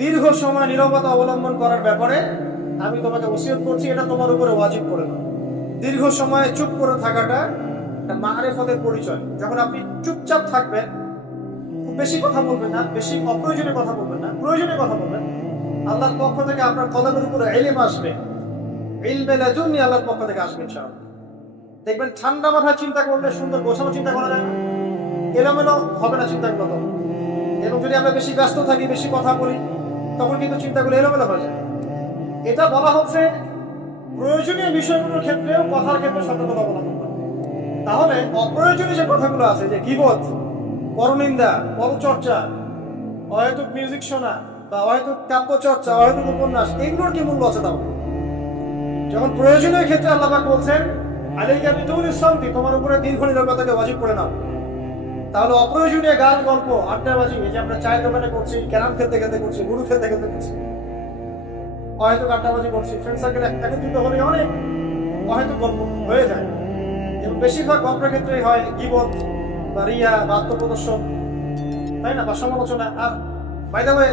দীর্ঘ সময় নীরবতা অবলম্বন করার ব্যাপারে আমি তোমাকে ওসিয়ত করছি, এটা তোমার উপরে ওয়াজিব করে না। দীর্ঘ সময় চুপ করে থাকাটা একটা মারিফতের পরিচয়। যখন আপনি চুপচাপ থাকবেন, খুব বেশি কথা বলবেন না, বেশি অপ্রয়োজনীয় কথা বলবেন না, প্রয়োজনীয় কথা বলবেন, আল্লাহর পক্ষ থেকে আপনার কলমের উপরে ইলম আসবে, ইলমে লাদুন্নি আল্লাহর পক্ষ থেকে আসবে ইনশাআল্লাহ। দেখবেন ঠান্ডা মাথায় চিন্তা করলে সুন্দর গোছানো চিন্তা করা যায় না, এলোমেলো হবে না চিন্তাগুলো তখন। এবং যদি আমরা বেশি ব্যস্ত থাকি, বেশি কথা বলি, তখন কিন্তু চিন্তাগুলো এলোমেলো হয়ে যায়। এটা বলা হচ্ছে প্রয়োজনীয় বিষয়গুলোর ক্ষেত্রেও কথার ক্ষেত্রে সতর্কতা অবলম্বন করা। তাহলে অপ্রয়োজনীয় যে কথাগুলো আছে, যে গীবত, পরনিন্দা, পরচর্চা, অহেতুক মিউজিক শোনা বা অহেতুক কাব্য চর্চা, অহেতুক উপন্যাস, এগুলোর কি মূল্য আছে? তাও যখন প্রয়োজনীয় ক্ষেত্রে আল্লাহ পাক বলছেন আলাইকা বিতুলিস সামতি, তোমার উপরে দীর্ঘ নীরবতাকে ওয়াজিব করে নাও, তাহলে অপ্রয়োজনীয় গান, গল্প, আড্ডাবাজি, এই যে আমরা চায়ের দোকানে করছি, ক্যারাম খেলতে খেলতে করছি, লুডু খেলতে খেলতে করছি, অহেতুক আড্ডাবাজি করছি, ফ্রেন্ড সার্কেল একত্রিত হলে অনেক অহেতুক গল্প হয়ে যায়। এবং বেশিরভাগ গল্পের ক্ষেত্রেই হয় গীবত বা রিয়া বা আত্মপ্রদর্শন, তাই না, বা সমালোচনা। আর বাই দ্য ওয়ে,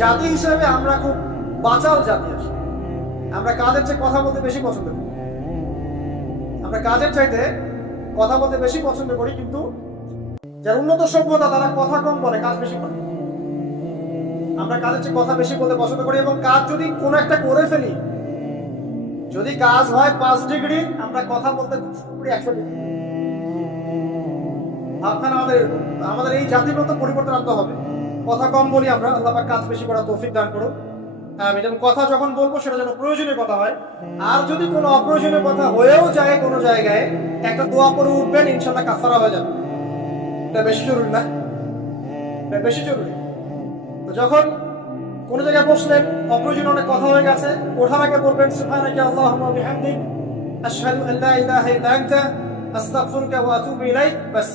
জাতি হিসেবে আমরা খুব বাচাল জাতি আছি। আমরা কাজের চেয়ে কথা বলতে বেশি পছন্দ করি। আমরা কাজের চাইতে কথা বলতে বেশি পছন্দ করি, কিন্তু যারা উন্নত সভ্যতা তারা কথা কম বলে, কাজ বেশি করে। আমরা কাজের চেয়ে কথা বেশি বলতে পছন্দ করি, এবং কাজ যদি কোনো একটা করে ফেলি, যদি কাজ হয় 5 ডিগ্রি, আমরা কথা বলতে শুরু করি 100 ডিগ্রি। আপনারা আমাদের এই জাতিগত পরিবর্তন আনতে হবে। কথা কম বলি আমরা, আল্লাহ পাক কাজ বেশি করার তৌফিক দান করুন। এবং কথা যখন বলবো সেটা যেন প্রয়োজনীয় কথা হয়। আর যদি কোনো অপ্রয়োজনীয় কথা হয়েও যায় কোনো জায়গায়, একটা দোয়া করে উঠবেন, ইনশাআল্লাহ কাফারা হয়ে যাবে। এটা বেশি জরুরি না? এটা বেশি জরুরি। তো যখন কোনো জায়গায় বসলেন, অপ্রয়োজনীয় অনেক কথা হয়ে গেছে, ওঠার আগে বলবেন সুবহানাকা আল্লাহুম্মা ওয়া বিহামদিক আশহাদু আল লা ইলাহা ইল্লা আনতা আস্তাগফিরুকা ওয়া আতুবু ইলাইক। বাস,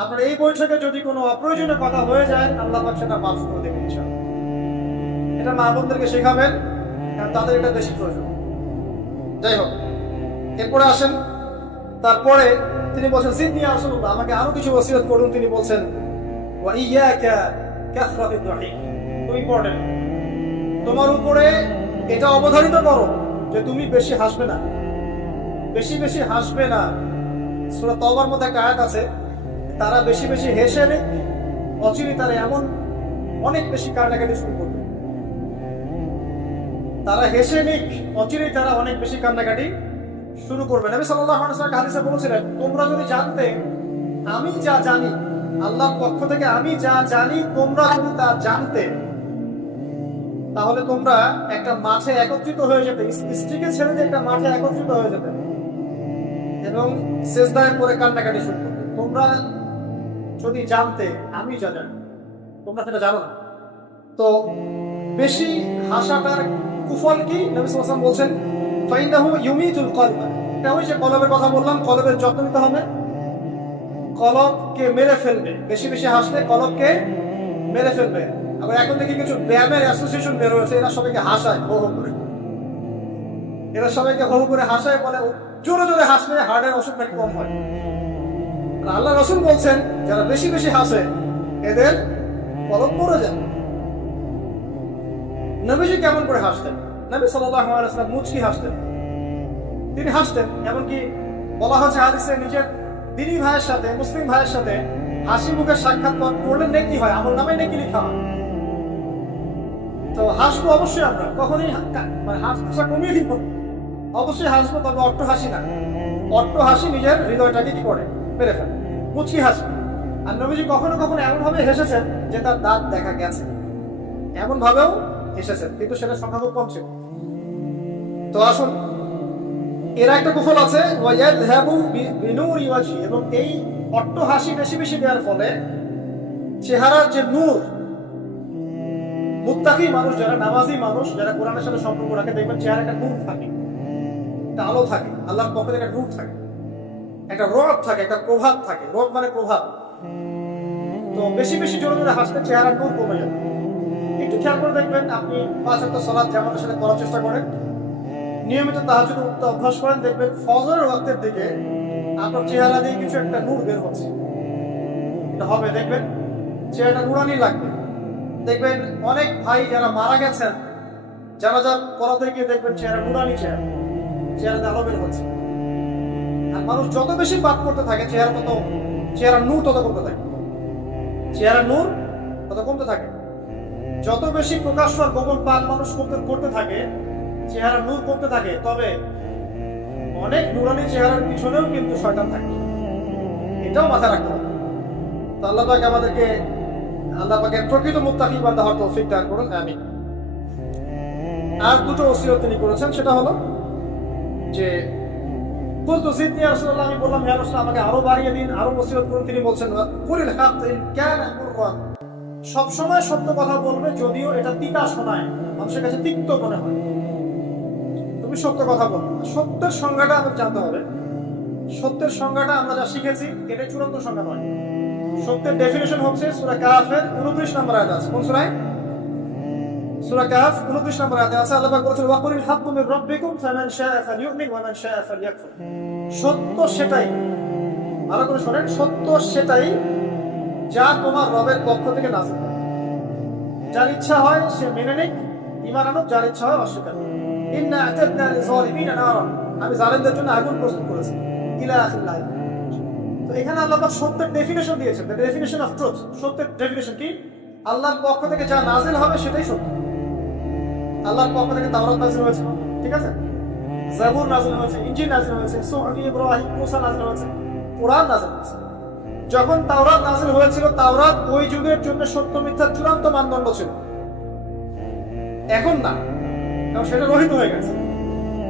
আপনার এই বৈঠকে যদি কোনো অপ্রয়োজনীয় কথা হয়ে যায়, আল্লাহ পাক সেটা মাফ করে দেবেন ইনশাআল্লাহ। এটা মা বোনদেরকে শেখাবেন, কারণ তাদের এটা বেশি প্রয়োজন। যাই হোক, এরপরে আসেন। তারপরে তিনি বলছেন সিদনি ইয়া রাসূলুল্লাহ, আমাকে আরো কিছু ওসিয়ত করুন। তিনি বলছেন ওয়া ইয়াকা কাসরাতিদ দুহি, খুব ইম্পর্টেন্ট। তোমার উপরে এটা অবধারিত করো যে তুমি বেশি হাসবে না, বেশি বেশি হাসবে না। সূরা তাওবার মধ্যে একটা আয়াত আছে, তারা বেশি বেশি হেসে নিক, অচিরে তারা এমন অনেক বেশি কান্নাকাটি শুরু করবে। তারা হেসে নিক, অচিরে তারা অনেক বেশি কান্নাকাটি শুরু করবে। নবী সাল্লাল্লাহু আলাইহি ওয়াসাল্লাম হাদিসে বলেছিলেন, তোমরা যদি জানতে আমি যা জানি, আল্লাহর পক্ষ থেকে আমি যা জানি, তোমরা যদি তা জানতে, তাহলে তোমরা একটা মাঠে একত্রিত হয়ে যেতে, স্ত্রীকে ছেড়ে দিয়ে একটা মাঠে একত্রিত হয়ে যেতে এবং সেজদায় পড়ে কান্নাকাটি শুরু করবে। তোমরা যদি জানতে আমি যা জানি, তোমরা সেটা জানো না। তো বেশি হাসাটার কুফল কি? নবী সাল্লাল্লাহু আলাইহি ওয়াসাল্লাম বলছেন ফাইন্নাহু ইউমিতুল কলব। এটা ওই যে কলবের কথা বললাম, কলবের যত্ন নিতে হবে, কলবকে মেরে ফেলবে। বেশি বেশি হাসলে কলবকে মেরে ফেলবে। আবার এখন দেখি কিছু ব্যায়ামের অ্যাসোসিয়েশন বের হয়েছে, এরা সবাইকে হাসায় হো হো করে, এরা সবাইকে হো হো করে হাসায়, বলে জোরে জোরে হাসলে হার্টের অসুখ নাকি কম হয়। আল্লাহ রাসূল বলছেন যারা বেশি বেশি হাসে এদের কলব মরে যায়। নবীজি কেমন করে হাসতেন? নবী সাল্লাল্লাহু আলাইহি ওয়াসাল্লাম মুচকি হাসতেন। তিনি হাসতেন, এমনকি বলা হচ্ছে হাদিসে নিজের দিনী ভাইয়ের সাথে, মুসলিম ভাইয়ের সাথে হাসি মুখে সাক্ষাৎ করলে নেকি হয়, আমল নামে নেকি লেখা হয়। তো হাসবো অবশ্যই, আমরা কখনোই মানে হাসা কমিয়ে দিব, অবশ্যই হাসবো, তবে অট্ট হাসি না। অট্ট হাসি নিজের হৃদয়টাকে কি করে মেরে ফেলে, মুচকি হাসি। আর নবীজি কখনো কখনো এমন ভাবে হেসেছেন যে তার দাঁত দেখা গেছে, এমন ভাবেও হেসেছেন, কিন্তু সেটা সংখ্যা খুব কম ছিল। তো আসুন, এর একটা কুফল আছে, এবং এই অট্ট হাসি বেশি বেশি দেওয়ার ফলে চেহারার যে নূর, মুত্তাকি মানুষ যারা, নামাজি মানুষ যারা কোরআনের সাথে সম্পর্ক রাখে, দেখবেন চেহারা একটা নূর থাকে, একটা আলো থাকে, আল্লাহর পক্ষ থেকে একটা নূর থাকে, একটা রব থাকে, একটা প্রভাব থাকে। রব মানে প্রভাব। তো বেশি বেশি জোরে জোরে হাসতে চেহারার নূর কমে যাবে। একটু খেয়াল করে দেখবেন, আপনি 5 ওয়াক্ত সালাত জামাতের সাথে করার চেষ্টা করেন, নিয়মিত তাহাজ্জুদ উঠতে অভ্যাস করেন, দেখবেন ফজরের ওয়াক্তের দিকে আপনার চেহারা দিয়ে কিছু একটা নূর বের হচ্ছে। এটা হবে, দেখবেন চেহারাটা নুরানি লাগবে। দেখবেন অনেক ভাই যারা মারা গেছেন, যারা করাতে গিয়ে দেখবেন চেহারা নুরানি চেহারাতে আলো বের হচ্ছে। আর মানুষ যত বেশি পাপ করতে থাকে চেহারা নূর তত কমতে থাকে, চেহারা নূর তত কমতে থাকে। যত বেশি প্রকাশ্য আর গোপন পাপ মানুষ করতে থাকে, চেহারা নূর কমতে থাকে। তবে অনেক নুরানি চেহারার পিছনেও কিন্তু শয়তান থাকে, এটাও মাথায় রাখতে হবে। তো আল্লাহ পাক আমাদেরকে আল্লাহ পাকের প্রকৃত মুত্তাকি বান্দা হওয়ার তৌফিক দান করুন, আমিন। আর দুটো ওসিয়ত তিনি করেছেন, সেটা হলো যে কুলতু জিদনি ইয়া রাসূলুল্লাহ, আমি বললাম ইয়া রাসূলুল্লাহ আমাকে আরো বাড়িয়ে দিন, আরো ওসিয়ত করুন। তিনি বলছেন কুলিল হাক ইন কানা মুররান, সব সময় সত্য কথা বলবে যদিও এটা তিতা শোনায়, মানুষের কাছে তিক্ত মনে হয়, তুমি সত্য কথা বলবে। সত্যের সংজ্ঞাটা আমাদের জানতে হবে। সত্যের সংজ্ঞাটা আমরা যা শিখেছি এটাই চূড়ান্ত সংজ্ঞা নয়। সত্যের ডেফিনিশন হচ্ছে সূরা কাহফের 29 নম্বর আয়াত আছে। কোন সূরায়? সূরা কাহফ 29 নম্বর আয়াতে আছে। আল্লাহ পাক বলেছেন ওয়াকুলিল হাক্কু মির রাব্বিকুম ফামান শাআ ফালইউমিন ওয়া মান শাআ ফালইয়াকফুর। সত্য সেটাই, ভালো করে শুনেন, সত্য সেটাই যা তোমার রবের পক্ষ থেকে নাযিল হয়। যার ইচ্ছা হয় সে মেনে নিক, ঈমান আনুক, যার ইচ্ছা হয় অস্বীকার করুক। ইন্না আ'তাদনা লিযালিমিনা নারা, আমি জালিমদের জন্য আগুন প্রস্তুত করেছি, ইলা আখির আয়াত। তো এখানে আল্লাহ পাক সত্যের ডেফিনিশন দিয়েছেন, দ্য ডেফিনিশন অফ ট্রুথ। সত্যের ডেফিনিশন কি? আল্লাহর পক্ষ থেকে যা নাজিল হবে সেটাই সত্য। আল্লাহর পক্ষ থেকে তাওরাত নাজিল হয়েছে, ঠিক আছে, জাবুর নাজিল হয়েছে, ইনজিল নাজিল হয়েছে, সুহফ ইব্রাহিম মুসা নাজিল হয়েছে, কোরআন নাজিল হয়েছে। যখন তাওরাত নাজিল হয়েছিল, তাওরাত ওই যুগের জন্য সত্য মিথ্যার চূড়ান্ত মানদণ্ড ছিল। এখন না, কারণ সেটা রহিত হয়ে গেছে।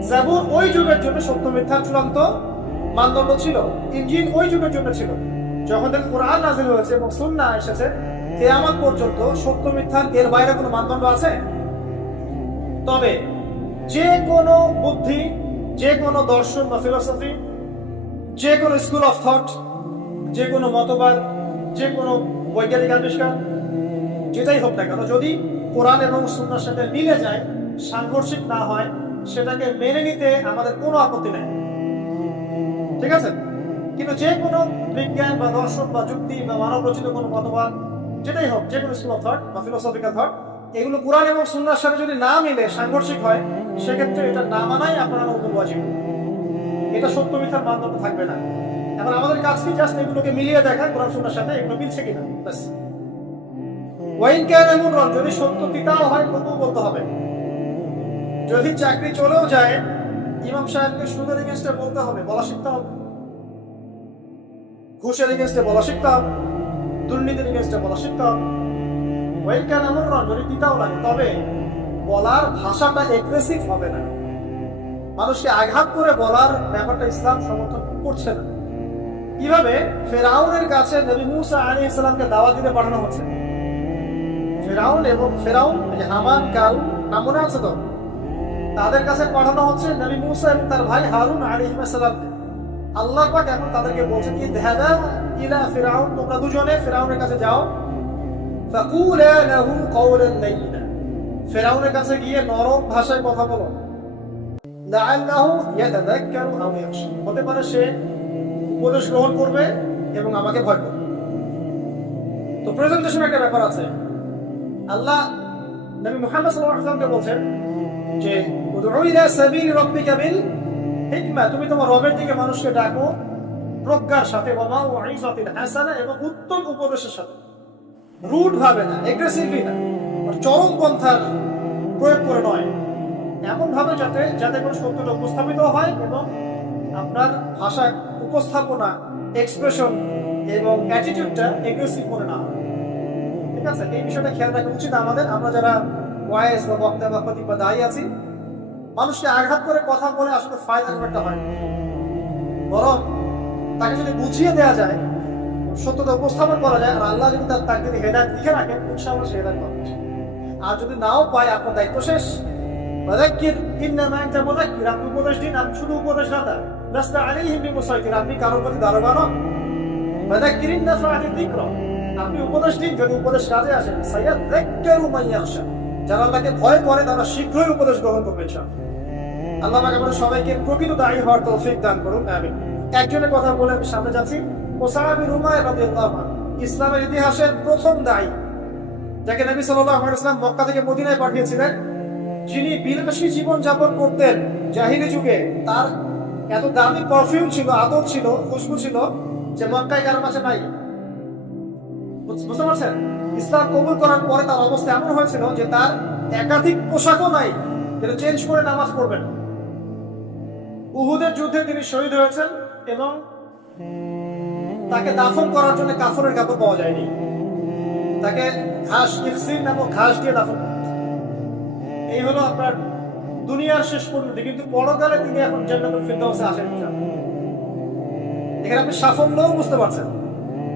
জাবুর ওই যুগের জন্য সত্য মিথ্যার চূড়ান্ত মানদণ্ড ছিল, ইনজিল ওই যুগের জন্য ছিল। যখন থেকে কোরআন নাজিল হয়েছে এবং সুন্নাহ এসেছে, কিয়ামত পর্যন্ত সত্য মিথ্যার এর বাইরে কোনো মানদণ্ড আছে? তবে যে কোনো বুদ্ধি, যে কোনো দর্শন বা ফিলোসফি, যে কোনো স্কুল অফ থট, যে কোনো মতবাদ, যে কোনো বৈজ্ঞানিক আবিষ্কার, যেটাই হোক না কেন, যদি কোরআন এবং সুন্নাহর সাথে মিলে যায়, সাংঘর্ষিক না হয়, সেটাকে মেনে নিতে আমাদের কোনো আপত্তি নেই, ঠিক আছে। কিন্তু যে কোনো বিজ্ঞান বা দর্শন বা যুক্তি বা মানব রচিত কোনো মতবাদ, যেটাই হোক, যে কোনো স্কুল অফ থট বা ফিলোসফিক্যাল থট, এগুলো কোরআন এবং সুন্নাহর সাথে যদি না মিলে, সাংঘর্ষিক হয়, সেক্ষেত্রে এটা না মানাই আপনার উপর ওয়াজিব। এটা সত্য মিথ্যার মানদণ্ড থাকবে না। এখন আমাদের কাজ কি? জাস্ট এগুলোকে মিলিয়ে দেখা কোরআন সুন্নাহর সাথে এগুলো মিলছে কিনা, ব্যাস। ওয়াইন কানা মুররান, যদি সত্য তিতাও হয় তবুও বলতে হবে। যদি চাকরি চলেও যায়, ইমাম সাহেবকে সুদের এগেইনস্টে বলতে হবে, বলা শিখতে হবে। ঘুষের এগেইনস্টে বলা শিখতে হবে, দুর্নীতির এগেইনস্টে বলা শিখতে হবে। ওয়াইন কানা মুররান, যদি তিতাও লাগে, তবে বলার ভাষাটা এগ্রেসিভ হবে না, মানুষকে আঘাত করে বলার ব্যাপারটা ইসলাম সমর্থন করছে না। কিভাবে? ফেরাউনের কাছে নবী মুসা আলাইহিস সালামকে দাওয়াত দিতে পাঠানো হচ্ছে। ফেরাউন হামান, কারুন, নাম মনে আছে তো? তাদের কাছে পাঠানো হচ্ছে নবী মুসা এবং তার ভাই হারুন আলাইহিস সালামকে। আল্লাহ পাক এখন তাদেরকে বলছেন কি, যাহাবা ইলা ফিরাউন, তোমরা দুজনে ফেরাউনের কাছে যাও, ফাকুলা লাহু কাওলান লাইয়িনা, ফেরাউনের কাছে গিয়ে নরম ভাষায় কথা বলো, লাআল্লাহু ইয়াতাযাক্কারু আও ইয়াখশা, হতে পারে সে উপদেশ গ্রহণ করবে এবং আমাকে ভয় করবে। তো প্রেজেন্টেশন একটা ব্যাপার আছে। আল্লাহ নবী মুহাম্মদ সাল্লাল্লাহু আলাইহি ওয়াসাল্লামকে বলছেন যে উদউ ইলা সাবিলি রাব্বিকা বিল হিকমা, তুমি তোমার রবের দিকে মানুষকে ডাকো প্রজ্ঞার সাথে, ওয়া মাউইযাতিল হাসানা, এবং উত্তম উপদেশের সাথে, রুড ভাবে না, এগ্রেসিভলি না, চরম পন্থার প্রয়োগ করে নয়, এমন ভাবে যাতে করে সত্যটা উপস্থাপিত হয় এবং আপনার ভাষা উপস্থাপনা, এক্সপ্রেশন এবং অ্যাটিটিউডটা এগ্রেসিভ করে না হয়, ঠিক আছে। এই বিষয়টা খেয়াল রাখা উচিত আমাদের। আমরা যারা ওয়াইজ বা বক্তা বা খতিব বা দায়ী আছি, মানুষকে আঘাত করে কথা বলে আসলে ফায়দা একটা হয়, বরং তাকে যদি বুঝিয়ে দেওয়া যায়, সত্যতা উপস্থাপন করা যায়, আর আল্লাহ যদি তাকে যদি হেদায়েত লিখে রাখেন, ইনশাআল্লাহ সে হেদায়েত পাবে। আর যদি নাও পায়, আপনার দায়িত্ব শেষ। ফাযাক্কির ইন্নামা আনতা মুযাক্কির, আপনি উপদেশ দিন, আপনি শুধু উপদেশদাতা, লাস্তা আলাইহিম বিমুসাইতির, আপনি কারোর প্রতি দারোগা নন। ফাযাক্কির ইন নাফআতিদ যিকরা, আপনি উপদেশ দিন, যদি উপদেশ কাজে আসে, সায়াযাক্কারু মান ইয়াখশা, যারা আল্লাহকে ভয় করে তারা শীঘ্রই উপদেশ গ্রহণ করবে ইনশাআল্লাহ। আল্লাহ পাক আমাদের সবাইকে প্রকৃত দায়ী হওয়ার তৌফিক দান করুন, আমিন। একজনের কথা বলে আমি সামনে যাচ্ছি। মুসআব বিন উমাইর রাদিয়াল্লাহু আনহু, ইসলামের ইতিহাসের প্রথম দায়ী, যাকে নবী সাল্লাল্লাহু আলাইহি ওয়াসাল্লাম মক্কা থেকে মদিনায় পাঠিয়েছিলেন, যিনি বিলাসী জীবন যাপন করতেন জাহিলি যুগে, তার এত দামি পারফিউম ছিল, আদর ছিল, খুশবু ছিল যে মক্কায় কারো কাছে নাই। বুঝতে পারছেন? ইসলাম কবুল করার পরে তার অবস্থা এমন হয়েছিল যে তার একাধিক পোশাকও নাই, যেটা চেঞ্জ করে নামাজ পড়বেন। উহুদের যুদ্ধে তিনি শহীদ হয়েছেন এবং তাকে দাফন করার জন্য কাফনের কাপড় পাওয়া যায়নি, তাকে ঘাস, ইরসিন নামক ঘাস দিয়ে দাফন করতেন। এই হলো আপনার দুনিয়ার শেষ পরিণতি। কিন্তু পরকালে তিনি এখন জান্নাতুল ফিরদাউসে আসেন। এখানে আপনি সাফল্যও বুঝতে পারছেন।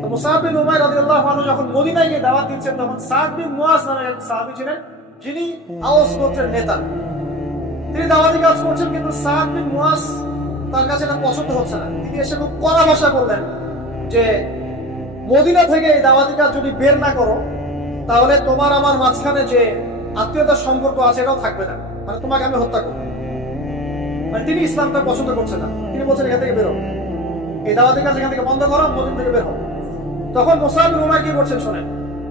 তো মুসআব বিন উমাইর রাদিয়াল্লাহু আনহু যখন মদিনায় গিয়ে দাওয়াত দিচ্ছেন, তখন সাদ বিন মুআজ নামে এক সাহাবী ছিলেন, যিনি আওস গোত্রের নেতা। তিনি দাওয়াতি কাজ করছেন, কিন্তু সাদ বিন মুআজ তার কাছে এটা পছন্দ হচ্ছে না। তিনি এসে খুব কড়া ভাষা বললেন যে মদিনা থেকে এই দাওয়াতি কাজ যদি বের না করো, তাহলে তোমার আমার মাঝখানে যে আত্মীয়তার সম্পর্ক আছে এটাও থাকবে না, মানে তোমাকে আমি হত্যা করবো। মানে তিনি ইসলামটা পছন্দ করছেন না। তিনি বলছেন এখান থেকে বেরো, এই দাওয়াতি কাজ এখান থেকে বন্ধ করো, মদিনা থেকে বের হও। তখন মুসআব বিন উমাইর কি করছেন শোনেন।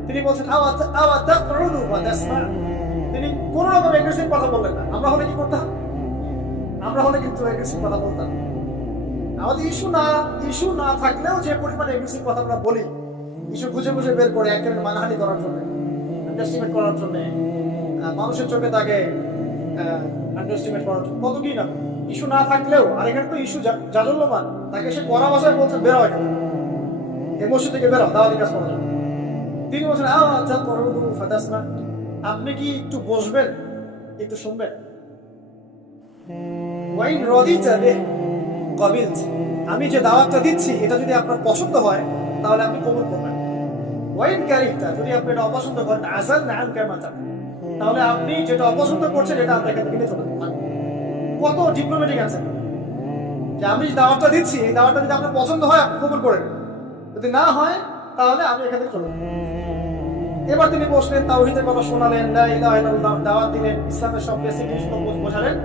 তিনি বলছেন তিনি কোন রকম এগ্রেসিভ কথা বললেন না। আমরা হলে কি করতাম? আমরা হলে কিন্তু এগ্রেসিভ কথা বলতাম। আমাদের ইস্যু না থাকলেও যে পরিমাণে এগ্রেসিভ কথা আমরা বলি, ইস্যু খুঁজে খুঁজে বের করে একজনের মানহানি করার জন্য, আন্ডারস্টিমেট করার জন্য, মানুষের চোখে তাকে আন্ডারস্টিমেট করার জন্য, কত কি না ইস্যু না থাকলেও। আর এখানে তো ইস্যু জাজল্যমান, তাকে সে কড়া ভাষায় বলছে বেরো এখানে, এই মসজিদ থেকে বেরো দাওয়াতি কাজ করার জন্য। তিনি বলছেন আপনি কি একটু বসবেন, একটু শুনবেন? আমি যে দাওয়াতটা দিচ্ছি এটা যদি আপনার পছন্দ হয় তাহলে আপনি কবুল করবেন। ওয়াইন কারিহতা, যদি আপনি এটা অপছন্দ করেন, আযান নাম কামাতা, তাহলে আপনি যেটা অপছন্দ করছেন এটা আপনাকে থেকে চলে যান। কত ডিপ্লোম্যাটিক আছে যে আমি যে দাওয়াতটা দিচ্ছি এই দাওয়াতটা যদি আপনার পছন্দ হয় আপনি কবুল করেন, যদি না হয় তাহলে আমি এখান থেকে চলে যাব। এবার তিনি বসলেন, তাওহীদের কথা শোনালেন, লা ইলাহা ইল্লাল্লাহ দাওয়াত দিলেন, ইসলামের সব বেসিক জিনিসগুলো বোঝালেন।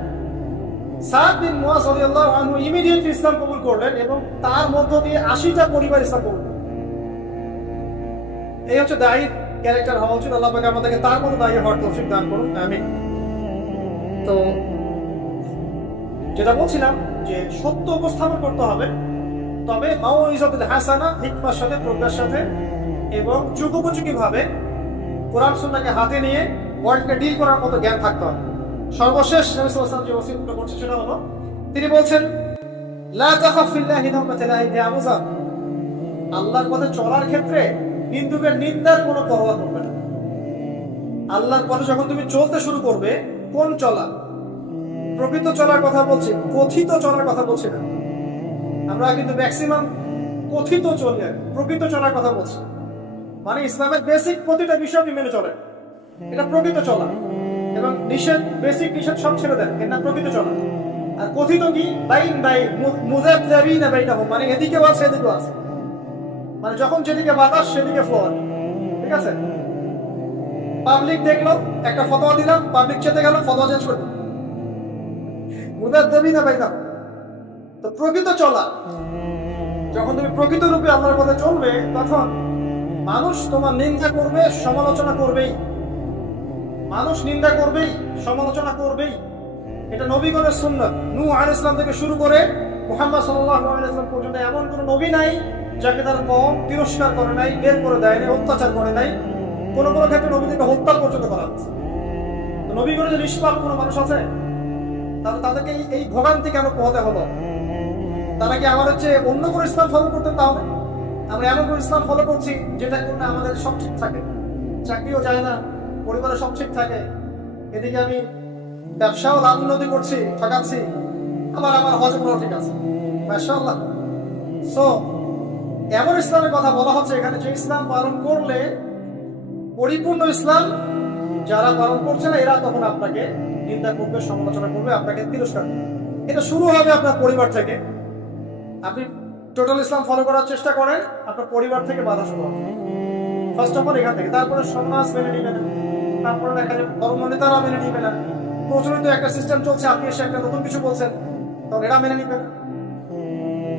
সাদ বিন মুআজ রাদিয়াল্লাহু আনহু ইমিডিয়েটলি ইসলাম কবুল করলেন এবং তার মধ্য দিয়ে 80টা পরিবার ইসলাম কবুল করলেন। এই হচ্ছে দায়ীর ক্যারেক্টার হওয়া উচিত। আল্লাহ পাক আমাদেরকে তার মতো দায়ী হওয়ার তৌফিক দান করুন, আমিন। তো যেটা বলছিলাম যে সত্য উপস্থাপন করতে হবে, তবে মাউইজাতুল হাসানা, হিকমার সাথে, প্রজ্ঞার সাথে এবং যুগোপযোগী ভাবে কোরআন সুন্নাহকে হাতে নিয়ে ওয়ার্ল্ডকে ডিল করার মতো জ্ঞান থাকতে হবে। সর্বশেষ নবী সাল্লাল্লাহু আলাইহি ওয়াসাল্লাম যে ওসিয়তটা করছেন সেটা হলো, তিনি বলছেন লা তাখাফ ফিল্লাহি লাওমাতা লাইম, হে আবু যর, আল্লাহর পথে চলার ক্ষেত্রে নিন্দুকের নিন্দার কোনো পরোয়া করবে না। আল্লাহর পথে যখন তুমি চলতে শুরু করবে, কোন চলা? প্রকৃত চলার কথা বলছি, কথিত চলার কথা বলছি না। আমরা কিন্তু ম্যাক্সিমাম কথিত চলি, প্রকৃত চলার কথা বলছি। মানে ইসলামের বেসিক প্রতিটা বিষয় আপনি মেনে চলেন, এটা প্রকৃত চলা। এবং নিষেধ, বেসিক নিষেধ সব ছেড়ে দেন, এটা প্রকৃত চলা। আর কথিত কি? মুযাবযাবিনা বাইনাহুম, মানে এদিকেও আছে এদিকেও আছে, মানে যখন যেদিকে বাতাস সেদিকে ফ্লো। ঠিক আছে? পাবলিক দেখলো, একটা ফতোয়া দিলাম, পাবলিক চেতে গেল, ফতোয়া চেঞ্জ করে দিল। মুযাবযাবিনা বাইনাহুম। তো প্রকৃত চলা, যখন তুমি প্রকৃত রূপে আল্লাহর পথে চলবে, তখন মানুষ তোমার নিন্দা করবে, সমালোচনা করবেই। মানুষ নিন্দা করবেই, সমালোচনা করবেই। এটা নবীগণের সুন্নাত। নূহ আলাইহিস সালাম থেকে শুরু করে মুহাম্মদ সাল্লাল্লাহু আলাইহি ওয়াসাল্লাম পর্যন্ত এমন কোন নবী নাই যাকে তার কওম তিরস্কার করে নাই, বের করে দেয় নাই, অত্যাচার করে নাই। কোন কোন ক্ষেত্রে নবীদেরকে হত্যা পর্যন্ত করা হচ্ছে। তো নবীগণের যে নিষ্পাপ কোনো মানুষ আছে, তাদেরকে এই ভোগান্তি কেন পোহাতে হলো? তারা কি আমাদের চেয়ে অন্য কোনো ইসলাম ফলো করতেন? তাহলে আমরা এমন কোনো ইসলাম ফলো করছি যেটা করলে আমাদের সব ঠিক থাকে, চাকরিও যায় না, পরিবারের সব ঠিক থাকে, এদিকে আমি ব্যবসাও লাভ উন্নতি করছি, ঠকাচ্ছি, আবার আমার হজমও ঠিক আছে, মাশাআল্লাহ। সো এমন ইসলামের কথা বলা হচ্ছে এখানে, যে ইসলাম পালন করলে পরিপূর্ণ ইসলাম, যারা পালন করছে না এরা তখন আপনাকে নিন্দা করবে, সমালোচনা করবে, আপনাকে তিরস্কার করবে। এটা শুরু হবে আপনার পরিবার থেকে। আপনি টোটাল ইসলাম ফলো করার চেষ্টা করেন, আপনার পরিবার থেকে বাধা শুরু হবে ফার্স্ট অফ অল, এখান থেকে। তারপরে সমাজ মেনে নিবে না, তারপরে দেখা যাবে ধর্ম নেতারা মেনে নিবে না। প্রচলিত একটা সিস্টেম চলছে, আপনি এসে একটা নতুন কিছু বলছেন, তখন এরা মেনে নিবে না,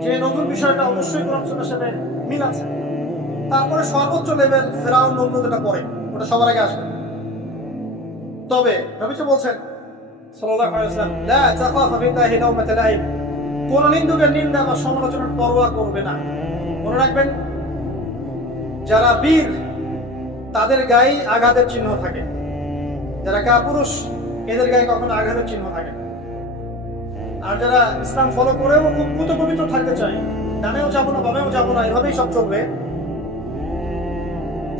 যে নতুন বিষয়টা অবশ্যই কোরআন সুন্নাহর সাথে মিল আছে। তারপরে সর্বোচ্চ লেভেল ফেরাউন নমরুদ এটা করে, ওটা সবার আগে আসবে। তবে নবীজি বলছেন সাল্লাল্লাহু আলাইহি ওয়াসাল্লাম, লা তাখাফা বিল্লাহি লাওমাতা লাইম, কোন নিন্দুকের নিন্দা বা সমালোচনার পরোয়া করবে না। মনে রাখবেন, যারা বীর তাদের গায়ে আঘাতের চিহ্ন থাকে, যারা কাপুরুষ এদের গায়ে কখনো আঘাতের চিহ্ন থাকে না। আর যারা ইসলাম ফলো করেও খুব পুত পবিত্র থাকতে চায়, ডানেও যাবো না বামেও যাবো না, এভাবেই সব চলবে,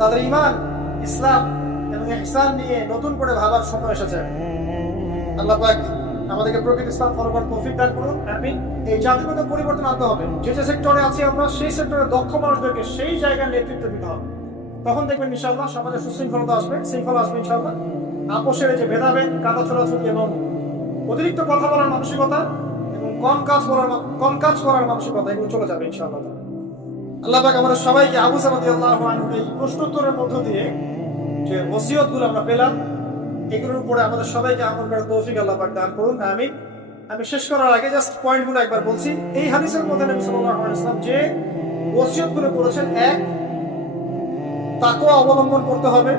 তাদের ঈমান, ইসলাম এবং ইহসান নিয়ে নতুন করে ভাবার সময় এসেছে। আল্লাহ পাক আমাদেরকে প্রকৃত ইসলাম ফলো করার তৌফিক দান করুন, আমিন। এই জাতিগত পরিবর্তন আনতে হবে। যে যে সেক্টরে আছি আমরা, সেই সেক্টরে দক্ষ মানুষদেরকে সেই জায়গায় নেতৃত্ব দিতে হবে। তখন দেখবেন ইনশাআল্লাহ সমাজে সুশৃঙ্খলতা আসবে, শৃঙ্খলা আসবে ইনশাআল্লাহ। আপোষের যে ভেদাভেদ, কাদা ছোড়াছুড়ি এবং অতিরিক্ত কথা বলার মানসিকতা এবং কম কাজ করার মানসিকতা, এগুলো চলে যাবে ইনশাআল্লাহ। আল্লাহ পাক আমাদের সবাইকে আবু সাঈদ রাদিয়াল্লাহু আনহু এই প্রশ্নোত্তরের মধ্য দিয়ে যে ওসিয়তগুলো আমরা পেলাম, এগুলোর উপরে আমাদের সবাইকে আমল করার তৌফিক আল্লাহ পাক দান করুন, আমিন। আমি শেষ করার আগে জাস্ট পয়েন্টগুলো একবার বলছি। এই হাদিসের মধ্যে নবী সাল্লাল্লাহু আলাইহি ওয়াসাল্লাম যে ওসিয়তগুলো করেছেন, এক, তাকওয়া অবলম্বন করতে হবে।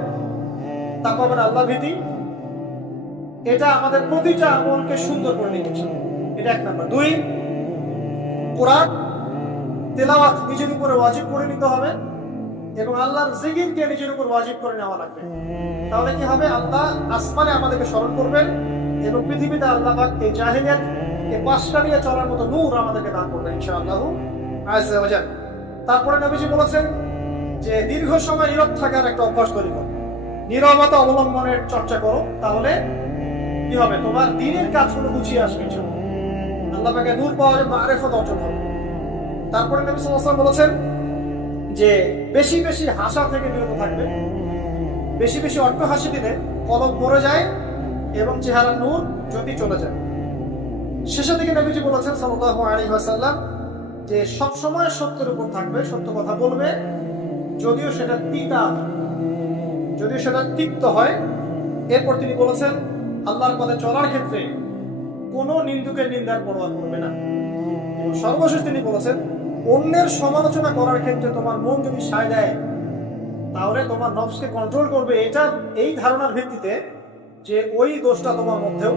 তাকওয়া মানে আল্লাহ ভীতি, এটা আমাদের প্রতিটা আমলকে সুন্দর করে দিচ্ছে, এটা এক নাম্বার। দুই, কোরআন তেলাওয়াত নিজের উপরে ওয়াজিব করে নিতে হবে এবং আল্লাহর জিকিরকে নিজের উপর ওয়াজিব করে নেওয়া লাগবে। তাহলে কি হবে? আল্লাহ আসমানে আমাদেরকে স্মরণ করবেন এবং পৃথিবীতে আল্লাহ পাক এই জাহিলিয়াত এই পাশটা নিয়ে চলার মতো নূর আমাদেরকে দান করবেন ইনশাআল্লাহ আযজা ওয়া জাল। তারপরে নবীজি বলেছেন যে দীর্ঘ সময় নীরব থাকার একটা অভ্যাস তৈরি করো, নীরবতা অবলম্বনের চর্চা করো, তাহলে কি হবে? তোমার দিনের কাজগুলো গুছিয়ে আসবে ইনশাআল্লাহ। আল্লাহ পাকের নূর পাওয়া যাবে, মারিফত অর্জন হবে। তারপরে নবী সাল্লাল্লাহু আলাইহি ওয়াসাল্লাম বলেছেন যে বেশি বেশি হাসা থেকে বিরত থাকবে। বেশি বেশি অট্ট হাসি দিলে কলব মরে যায় এবং চেহারা নূর জ্যোতি চলে যায়। শেষের দিকে নবীজি বলেছেন সাল্লাল্লাহু আলাইহি ওয়াসাল্লাম যে সব সময় সত্যের উপর থাকবে, সত্য কথা বলবে, যদিও সেটা তিক্ত হয়। এরপর তিনি বলেছেন আল্লাহর পথে চলার ক্ষেত্রে কোনো নিন্দুকের নিন্দার পরোয়া করবে না। এবং সর্বশেষ তিনি বলেছেন অন্যের সমালোচনা করার ক্ষেত্রে তোমার মন যদি সায় দেয়, তাহলে তোমার নফসকে কন্ট্রোল করবে, এটা এই ধারণার ভিত্তিতে যে ওই দোষটা তোমার মধ্যেও